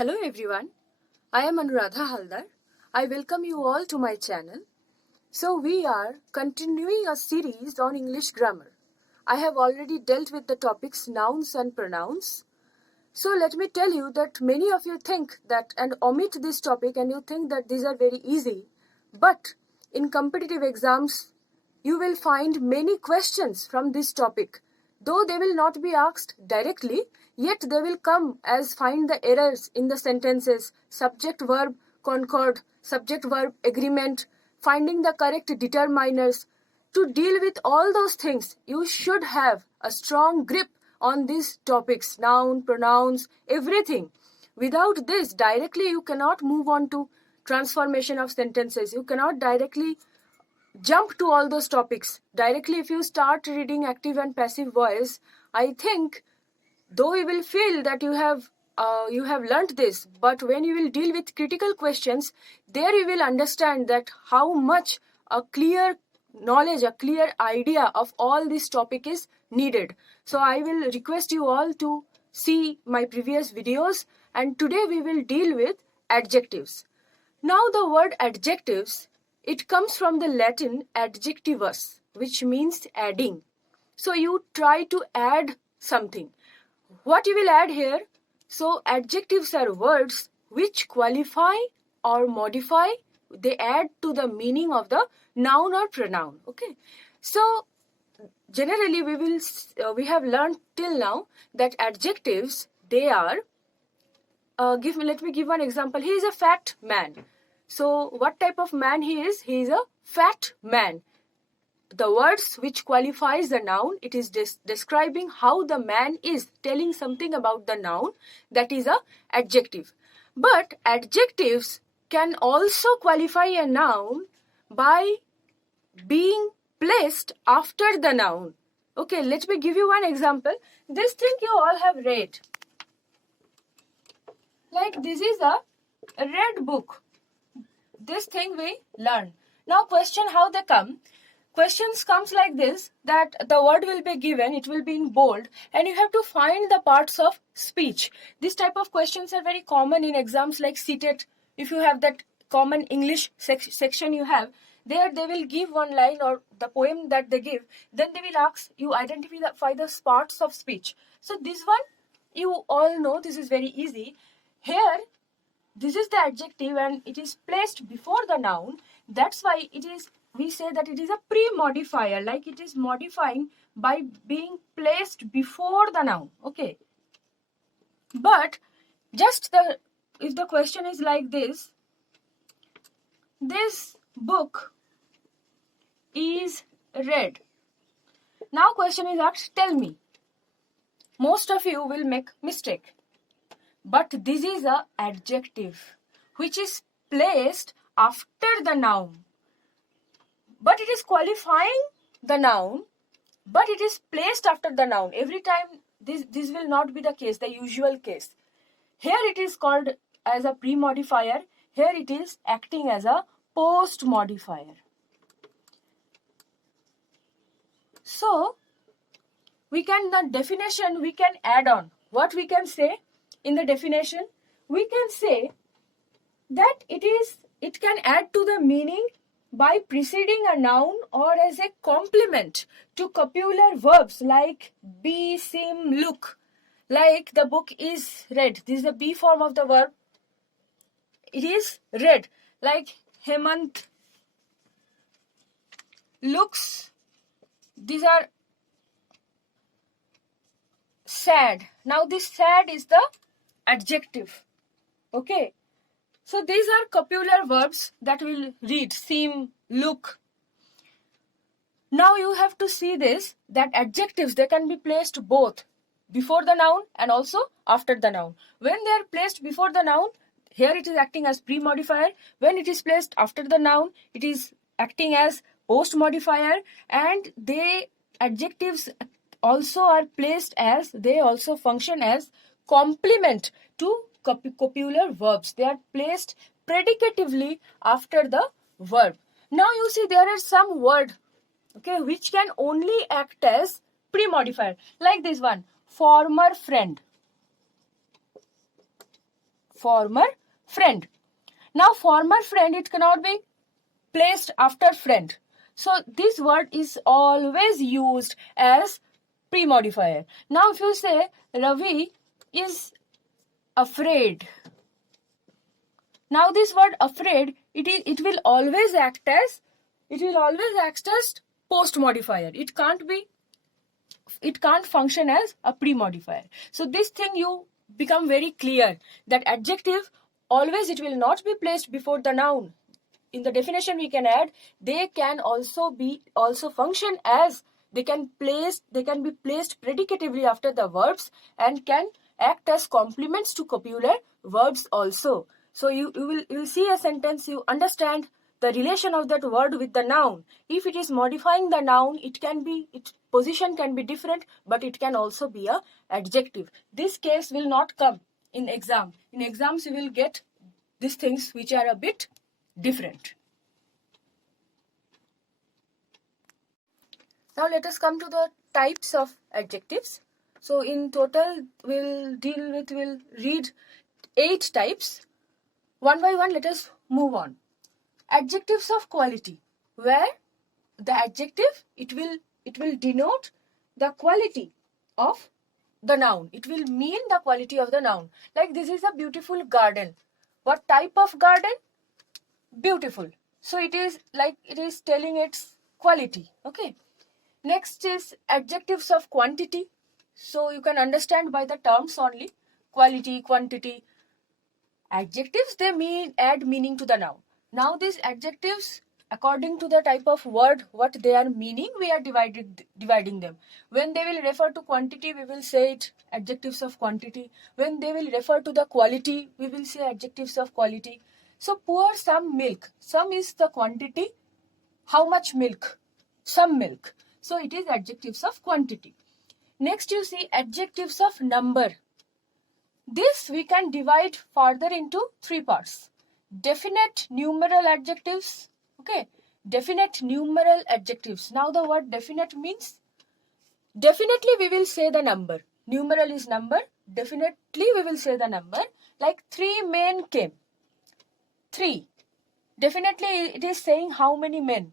Hello everyone, I am Anuradha Halder. I welcome you all to my channel. So we are continuing a series on English grammar. I have already dealt with the topics nouns and pronouns. So let me tell you that many of you think that and omit this topic and you think that these are very easy. But in competitive exams, you will find many questions from this topic. Though they will not be asked directly, yet they will come as find the errors in the sentences, subject-verb concord, subject-verb agreement, finding the correct determiners. To deal with all those things, you should have a strong grip on these topics, noun, pronouns, everything. Without this, directly you cannot move on to transformation of sentences. You cannot directly jump to all those topics. Directly if you start reading active and passive voice, I think though you will feel that you have learnt this, but when you will deal with critical questions, there you will understand that how much a clear knowledge, a clear idea of all this topic is needed. So I will request you all to see my previous videos, and today we will deal with adjectives. Now the word adjectives, it comes from the Latin adjectivus, which means adding. So you try to add something. What you will add here? So adjectives are words which qualify or modify. They add to the meaning of the noun or pronoun. Okay. So generally we have learned till now that adjectives, they are let me give one example. He is a fat man. So what type of man he is? He is a fat man. The words which qualifies the noun, it is describing how the man is, telling something about the noun, that is a adjective. But adjectives can also qualify a noun by being placed after the noun. Okay, let me give you one example. This thing you all have read. Like this is a red book. This thing we learn. Now question how they come. Questions comes like this, that the word will be given, it will be in bold, and you have to find the parts of speech. This type of questions are very common in exams like CTET. If you have that common English section you have, there they will give one line or the poem that they give, then they will ask you identify the parts of speech. So this one, you all know, this is very easy. Here, this is the adjective and it is placed before the noun. That's why we say that it is a pre-modifier, like it is modifying by being placed before the noun. Okay. But if the question is like this book is red. Now question is asked, tell me. Most of you will make mistake. But this is an adjective which is placed after the noun. But it is qualifying the noun, but it is placed after the noun. Every time this will not be the case, the usual case. Here it is called as a pre-modifier. Here it is acting as a post-modifier. So, the definition we can add on. What we can say in the definition? We can say that it can add to the meaning by preceding a noun or as a complement to copular verbs like be, seem, look. Like the book is red. This is the be form of the verb. It is red. Like Hemant looks. These are sad. Now this sad is the adjective. Okay. So these are copular verbs that will read, seem, look. Now you have to see this, that adjectives, they can be placed both before the noun and also after the noun. When they are placed before the noun, here it is acting as pre-modifier. When it is placed after the noun, it is acting as post-modifier. And adjectives also are placed as, they also function as complement to copular verbs. They are placed predicatively after the verb. Now you see there are some word, okay, which can only act as pre-modifier. Like this one, former friend. Former friend. Now former friend, it cannot be placed after friend. So this word is always used as pre-modifier. Now if you say Ravi is afraid. Now this word afraid, it will always act as post modifier. It can't function as a pre-modifier. So this thing you become very clear that adjective always it will not be placed before the noun. In the definition we can add they can also function as they can be placed predicatively after the verbs and can act as complements to copular verbs also. So you will see a sentence, you understand the relation of that word with the noun. If it is modifying the noun, its position can be different, but it can also be a adjective. This case will not come in exam. In exams you will get these things which are a bit different. Now let us come to the types of adjectives. So in total we'll read 8 types. One by one let us move on. Adjectives of quality, where the adjective it will denote the quality of the noun. It will mean the quality of the noun. Like this is a beautiful garden. What type of garden? Beautiful. So it is telling its quality. Okay. Next is adjectives of quantity. So you can understand by the terms only. Quality, quantity. Adjectives, they add meaning to the noun. Now these adjectives, according to the type of word, what they are meaning, we are dividing them. When they will refer to quantity, we will say it adjectives of quantity. When they will refer to the quality, we will say adjectives of quality. So pour some milk. Some is the quantity. How much milk? Some milk. So it is adjectives of quantity. Next you see adjectives of number. This we can divide further into 3 parts. Definite numeral adjectives. Okay. Definite numeral adjectives. Now the word definite means definitely we will say the number. Numeral is number. Definitely we will say the number. Like 3 men came. 3. Definitely it is saying how many men.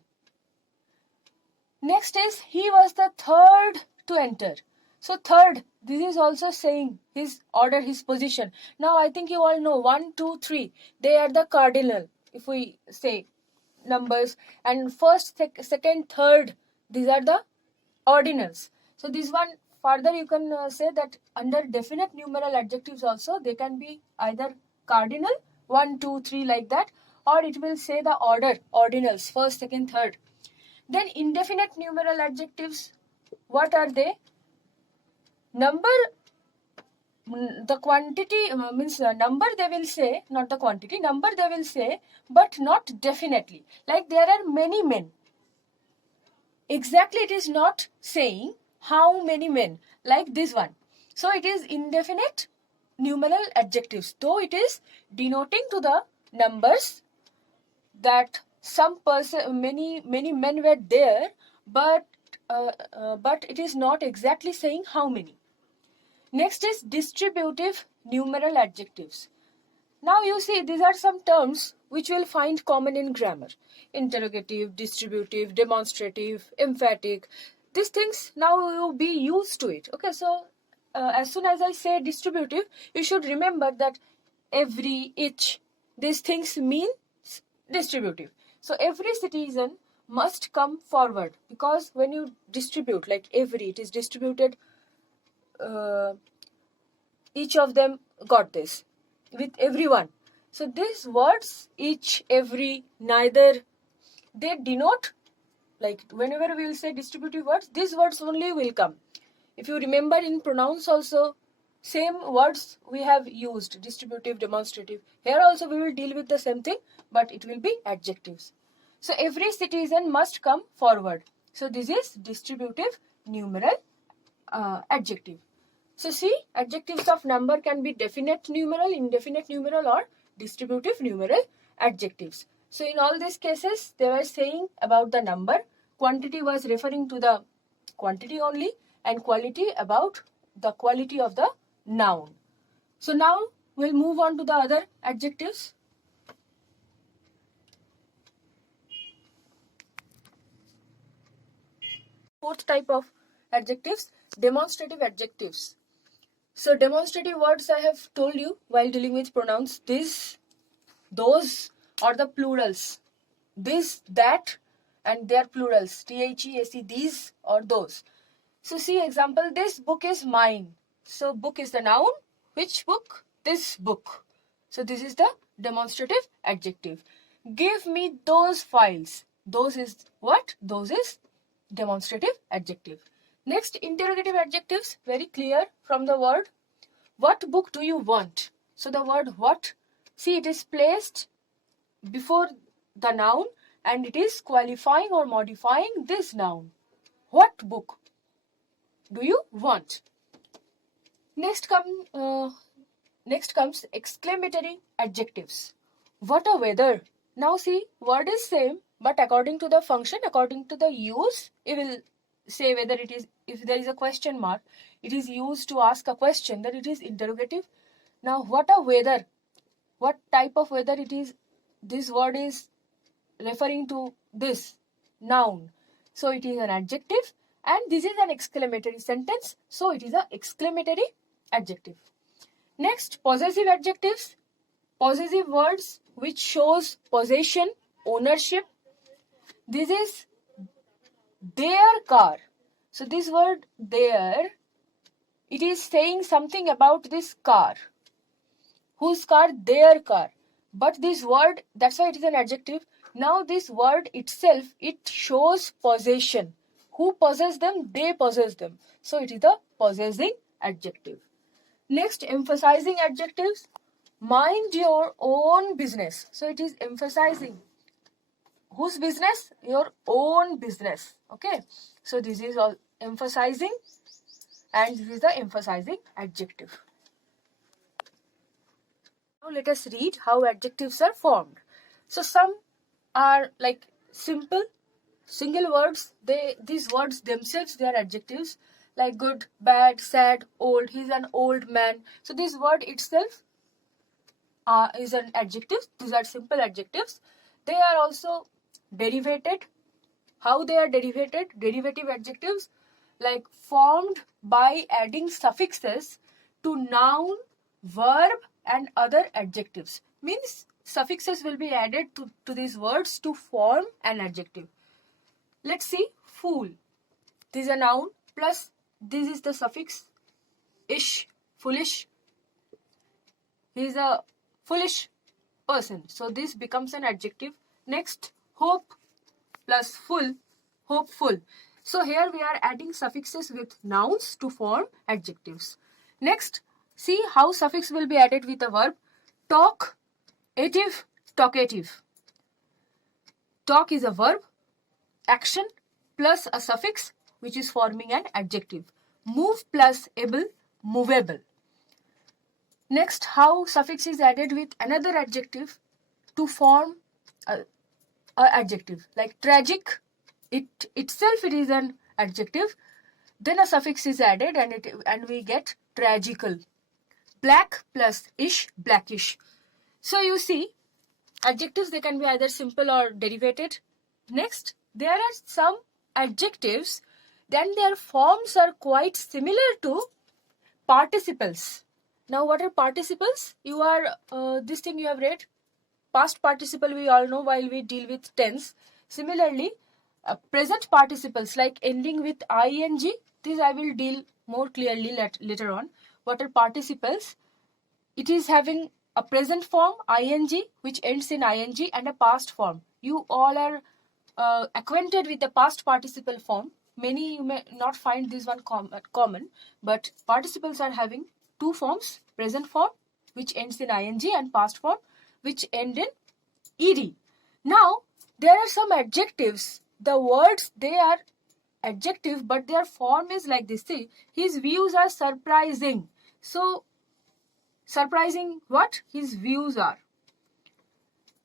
Next is he was the third to enter. So third, this is also saying his order, his position. Now I think you all know 1, 2, 3. They are the cardinal if we say numbers. And first, second, third, these are the ordinals. So this one further you can say that under definite numeral adjectives also they can be either cardinal 1, 2, 3 like that, or it will say the order, ordinals, first, second, third. Then indefinite numeral adjectives, what are they? Number, the quantity means number they will say, not the quantity, number they will say, but not definitely. Like there are many men. Exactly it is not saying how many men, like this one. So it is indefinite numeral adjectives, though it is denoting to the numbers that some person, many men were there, but it is not exactly saying how many. Next is distributive numeral adjectives. Now you see these are some terms which you will find common in grammar. Interrogative, distributive, demonstrative, emphatic. These things now you will be used to it. Okay, so as soon as I say distributive, you should remember that every, each, these things mean distributive. So every citizen must come forward, because when you distribute, like every, it is distributed, each of them got this with everyone. So these words, each, every, neither, they denote, like whenever we will say distributive words, these words only will come. If you remember in pronouns also, same words we have used, distributive, demonstrative. Here also we will deal with the same thing, but it will be adjectives. So every citizen must come forward. So this is distributive numeral adjective. So see, adjectives of number can be definite numeral, indefinite numeral, or distributive numeral adjectives. So in all these cases, they were saying about the number. Quantity was referring to the quantity only, and quality about the quality of the noun. So now we'll move on to the other adjectives. Fourth type of adjectives, demonstrative adjectives. So demonstrative words I have told you while dealing with pronouns, this, those, or the plurals. This, that, and their plurals. THESE, these or those. So see example, this book is mine. So book is the noun. Which book? This book. So this is the demonstrative adjective. Give me those files. Those is what? Those is demonstrative adjective. Next, interrogative adjectives, very clear from the word. What book do you want? So the word what, see, it is placed before the noun and it is qualifying or modifying this noun. What book do you want? Next comes exclamatory adjectives. What a weather. Now see, word is same, but according to the function, according to the use, it will say whether it is, if there is a question mark, it is used to ask a question, then it is interrogative. Now what a weather, what type of weather it is, this word is referring to this noun. So it is an adjective and this is an exclamatory sentence. So it is an exclamatory adjective. Next, possessive adjectives. Possessive words which shows possession, ownership. This is their car. So this word their, it is saying something about this car. Whose car? Their car. But this word, that's why it is an adjective. Now this word itself, it shows possession. Who possess them? They possess them. So it is the possessing adjective. Next, emphasizing adjectives. Mind your own business. So it is emphasizing. Whose business? Your own business. Okay. So this is all emphasizing and this is the emphasizing adjective. Now let us read how adjectives are formed. So some are like simple, single words. These words themselves, they are adjectives, like good, bad, sad, old. He's an old man. So this word itself is an adjective. These are simple adjectives. They are also derivated. How they are derivated? Derivative adjectives, like formed by adding suffixes to noun, verb and other adjectives. Means suffixes will be added to these words to form an adjective. Let's see, fool. This is a noun plus this is the suffix ish, foolish. He is a foolish person. So this becomes an adjective. Next, hope plus full, hopeful. So here we are adding suffixes with nouns to form adjectives. Next, see how suffix will be added with a verb. Talk, ative, talkative. Talk is a verb, action plus a suffix which is forming an adjective. Move plus able, movable. Next, how suffix is added with another adjective to form a adjective. Like tragic, it itself it is an adjective. Then a suffix is added and we get tragical. Black plus ish, blackish. So you see, adjectives, they can be either simple or derivated. Next, there are some adjectives, then their forms are quite similar to participles. Now what are participles? You are, this thing you have read, past participle we all know while we deal with tense. Similarly, present participles like ending with ing, this I will deal more clearly later on. What are participles? It is having a present form ing which ends in ing and a past form. You all are acquainted with the past participle form. Many you may not find this one common, but participles are having two forms, present form which ends in ing and past form which end in ed. Now there are some adjectives. The words, they are adjective but their form is like this. See, his views are surprising. So surprising what? His views are.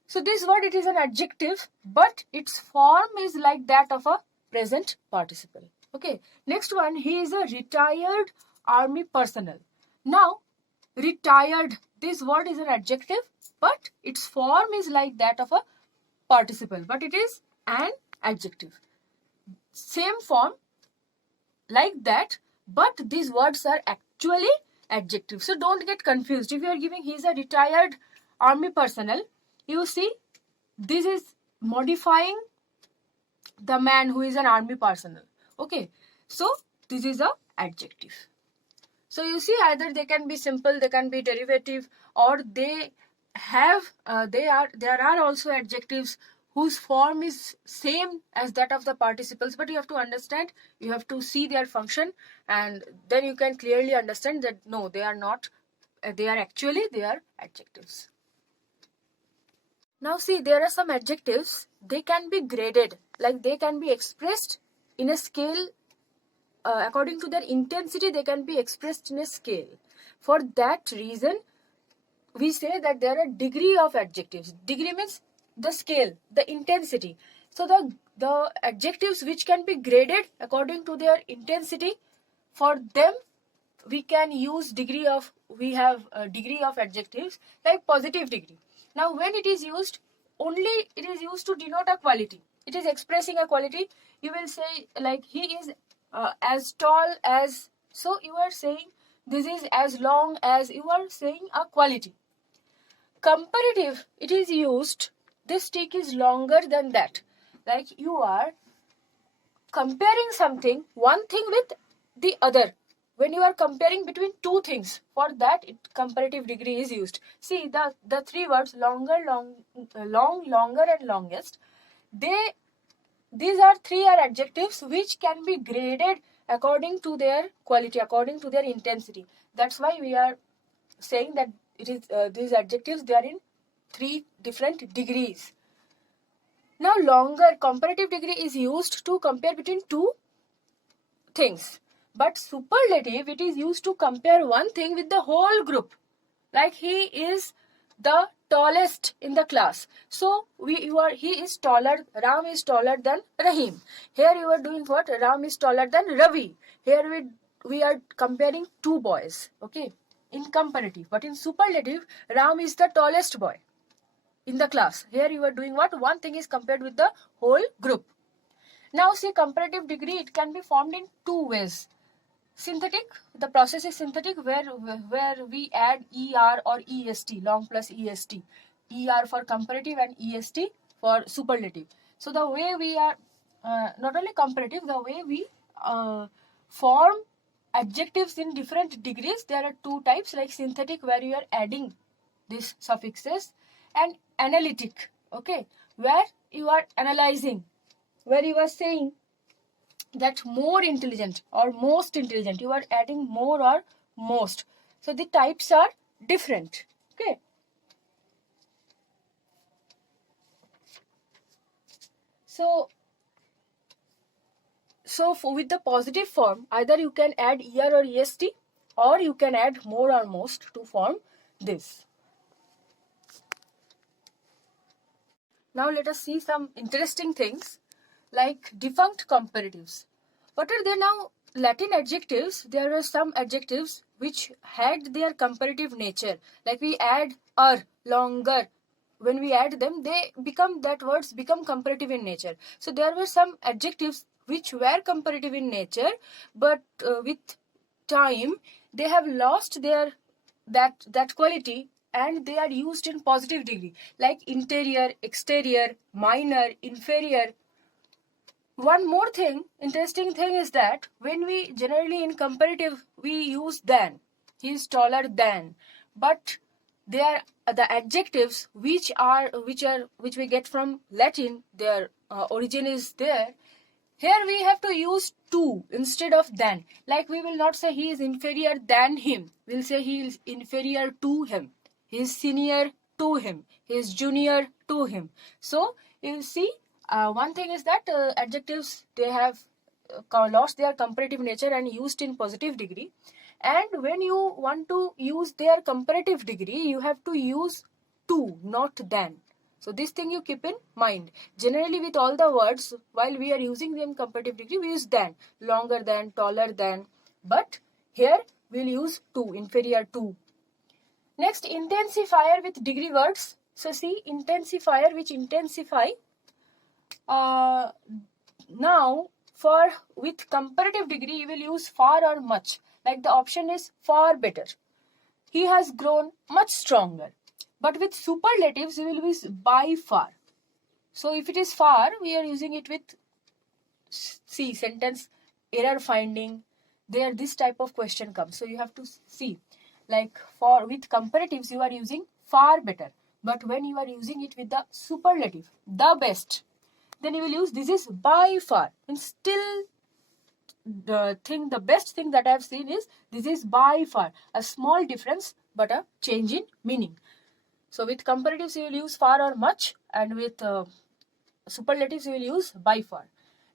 So this word, it is an adjective but its form is like that of a present participle. Okay. Next one, he is a retired army personnel. Now retired, this word is an adjective, but its form is like that of a participle, but it is an adjective. Same form like that, but these words are actually adjectives. So don't get confused. If you are giving he is a retired army personnel, you see this is modifying the man who is an army personnel. Okay, so this is a adjective. So you see, either they can be simple, they can be derivative, or they have there are also adjectives whose form is same as that of the participles, but you have to understand, you have to see their function, and then you can clearly understand that no, they are not, they are adjectives. Now see, there are some adjectives, they can be graded, like they can be expressed in a scale. According to their intensity, they can be expressed in a scale. For that reason, we say that there are degree of adjectives. Degree means the scale, the intensity. So the adjectives which can be graded according to their intensity, for them we can use degree of, we have a degree of adjectives like positive degree. Now when it is used, only it is used to denote a quality. It is expressing a quality. You will say like he is as tall as, so you are saying this is as long as, you are saying a quality. Comparative, it is used, this stick is longer than that, like you are comparing something, one thing with the other. When you are comparing between two things, for that comparative degree is used. See the three words longer, longer and longest, these are three are adjectives which can be graded according to their quality, according to their intensity. That's why we are saying that it is these adjectives, they are in three different degrees. Now longer, comparative degree is used to compare between two things, but superlative, it is used to compare one thing with the whole group. Like he is the tallest in the class, so he is taller, Ram is taller than Rahim. Here you are doing what? Ram is taller than Ravi. Here we are comparing two boys, okay, in comparative. But in superlative, Ram is the tallest boy in the class. Here you are doing what? One thing is compared with the whole group. Now see, comparative degree, it can be formed in two ways. Synthetic, the process is synthetic, where we add ER or EST, long plus EST. ER for comparative and EST for superlative. So the way we are, not only comparative, the way we form adjectives in different degrees, there are two types, like synthetic, where you are adding these suffixes, and analytic, okay, where you are analyzing, where you are saying that more intelligent or most intelligent, you are adding more or most. So the types are different, okay. So with the positive form, either you can add ER or EST, or you can add more or most to form this. Now let us see some interesting things, like defunct comparatives. What are they now? Latin adjectives, there are some adjectives which had their comparative nature. Like we add longer. When we add them, they become, that words become comparative in nature. So there were some adjectives which were comparative in nature, but with time they have lost their that quality, and they are used in positive degree, like interior, exterior, minor, inferior. One more thing, interesting thing is that when we generally in comparative we use than, he is taller than, but they are the adjectives which we get from Latin, their origin is there. Here we have to use to instead of than. Like we will not say he is inferior than him, we will say he is inferior to him, he is senior to him, he is junior to him. So you see, one thing is that adjectives, they have lost their comparative nature and used in positive degree. And when you want to use their comparative degree, you have to use to, not than. So this thing you keep in mind. Generally with all the words, while we are using them comparative degree, we use than, longer than, taller than. But here we will use to, inferior to. Next, intensifier with degree words. So see, intensifier which intensify. Now with comparative degree you will use far or much. Like the option is far better. He has grown much stronger. But with superlatives you will use by far. So if it is far, we are using it with see sentence error finding. There this type of question comes. So you have to see, like with comparatives you are using far better. But when you are using it with the superlative, the best, then you will use this is by far. And still the best thing that I have seen is this is by far. A small difference but a change in meaning. So with comparatives you will use far or much, and with superlatives you will use by far.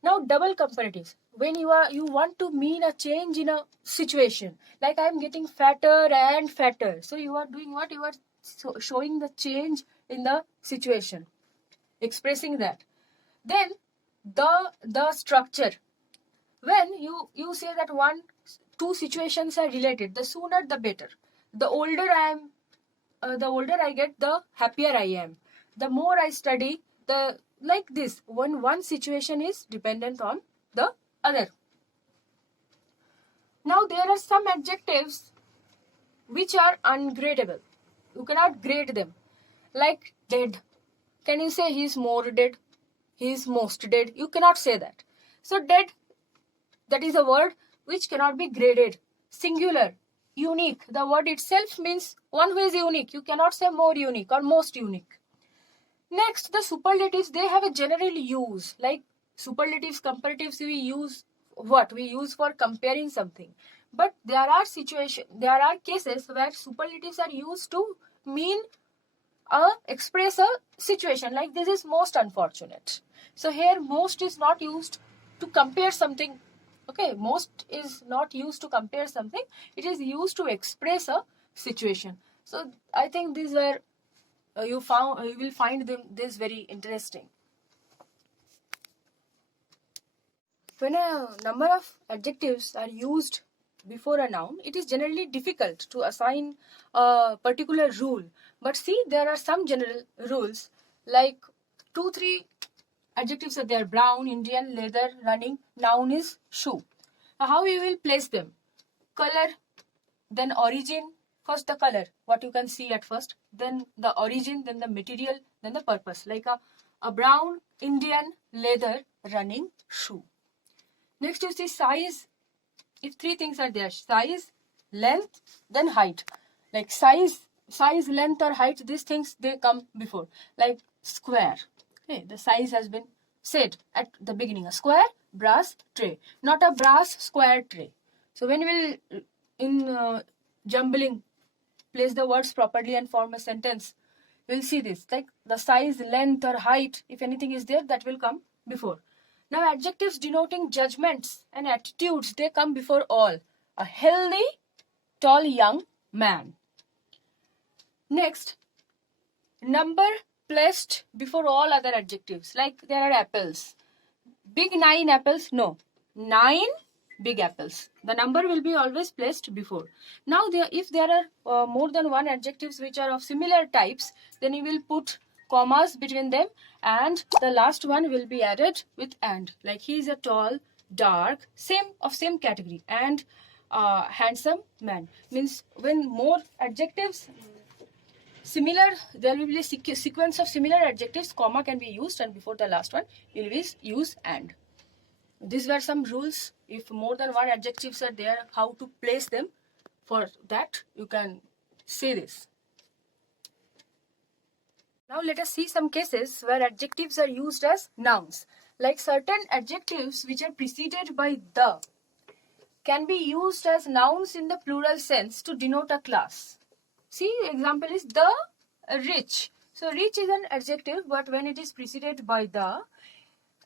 Now double comparatives. When you want to mean a change in a situation, like I am getting fatter and fatter. So you are doing what? You are showing the change in the situation, expressing that. Then the structure. When you say that two situations are related, the sooner the better. The older I get, the happier I am. The more I study, the like this. When one situation is dependent on the other. Now there are some adjectives which are ungradable. You cannot grade them. Like dead. Can you say he is more dead? He is most dead? You cannot say that. So dead, that is a word which cannot be graded. Singular, unique. The word itself means one who is unique. You cannot say more unique or most unique. Next, the superlatives, they have a general use. Like superlatives, comparatives, we use what? We use for comparing something. But there are cases where superlatives are used to mean express a situation. Like this is most unfortunate. So here most is not used to compare something. Okay, most is not used to compare something. It is used to express a situation. So I think these were you will find this very interesting. When a number of adjectives are used before a noun, it is generally difficult to assign a particular rule. But see, there are some general rules, like 2-3 adjectives are there: brown, Indian, leather, running. Noun is shoe. Now, how you will place them? Color, then origin. First the color, what you can see at first, then the origin, then the material, then the purpose. Like a brown, Indian, leather, running, shoe. Next you see size. If 3 things are there: size, length, then height. Like size, length or height, these things they come before. Like square. Okay, the size has been said at the beginning. A square, brass, tray. Not a brass square tray. So when we will in jumbling place the words properly and form a sentence, you will see this. Like the size, length or height, if anything is there, that will come before. Now adjectives denoting judgments and attitudes, they come before all. A healthy, tall, young man. Next, number placed before all other adjectives. Like there are apples. Big 9 apples? No. 9 big apples. The number will be always placed before. Now if there are more than one adjectives which are of similar types, then you will put commas between them, and the last one will be added with and. Like he is a tall, dark, same category, and handsome man. Means when more adjectives similar, there will be a sequence of similar adjectives, comma can be used, and before the last one you will use and. These were some rules. If more than one adjectives are there, how to place them. For that you can say this. Now let us see some cases where adjectives are used as nouns. Like certain adjectives which are preceded by the can be used as nouns in the plural sense to denote a class. See, example is the rich. So rich is an adjective, but when it is preceded by the,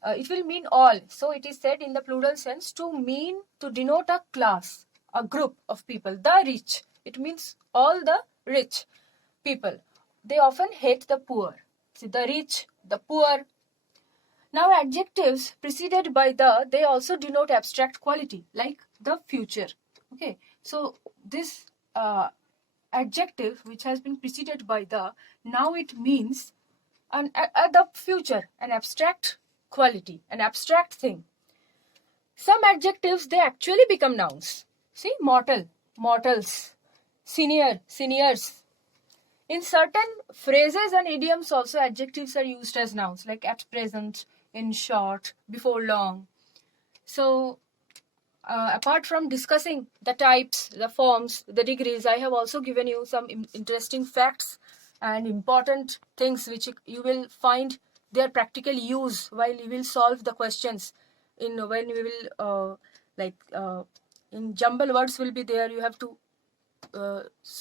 it will mean all. So it is said in the plural sense to denote a class, a group of people. The rich, it means all the rich people. They often hate the poor. See, the rich, the poor. Now adjectives preceded by the, they also denote abstract quality, like the future. Okay, so this adjective which has been preceded by the, now it means the future, an abstract quality, an abstract thing. Some adjectives, they actually become nouns. See, mortal, mortals, senior, seniors. In certain phrases and idioms also, adjectives are used as nouns, like at present, in short, before long. So, apart from discussing the types, the forms, the degrees, I have also given you some interesting facts and important things which you will find their practical use while you will solve the questions. When we will in jumble words will be there, you have to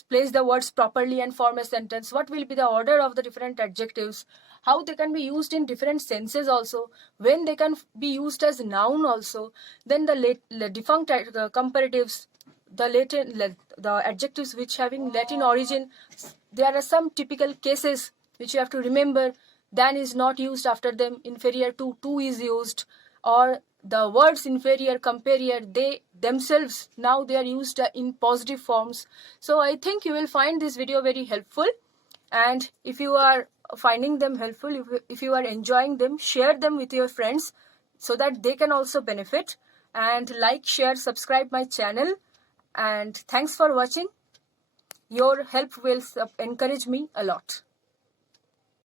place the words properly and form a sentence. What will be the order of the different adjectives, how they can be used in different senses also, when they can be used as noun also. Then the defunct comparatives, the adjectives which having Latin origin, there are some typical cases which you have to remember. Than is not used after them, inferior to is used, or the words inferior, superior, they themselves now they are used in positive forms. So I think you will find this video very helpful, and if you are finding them helpful, if you are enjoying them, share them with your friends so that they can also benefit. And like, share, subscribe my channel, and thanks for watching. Your help will encourage me a lot.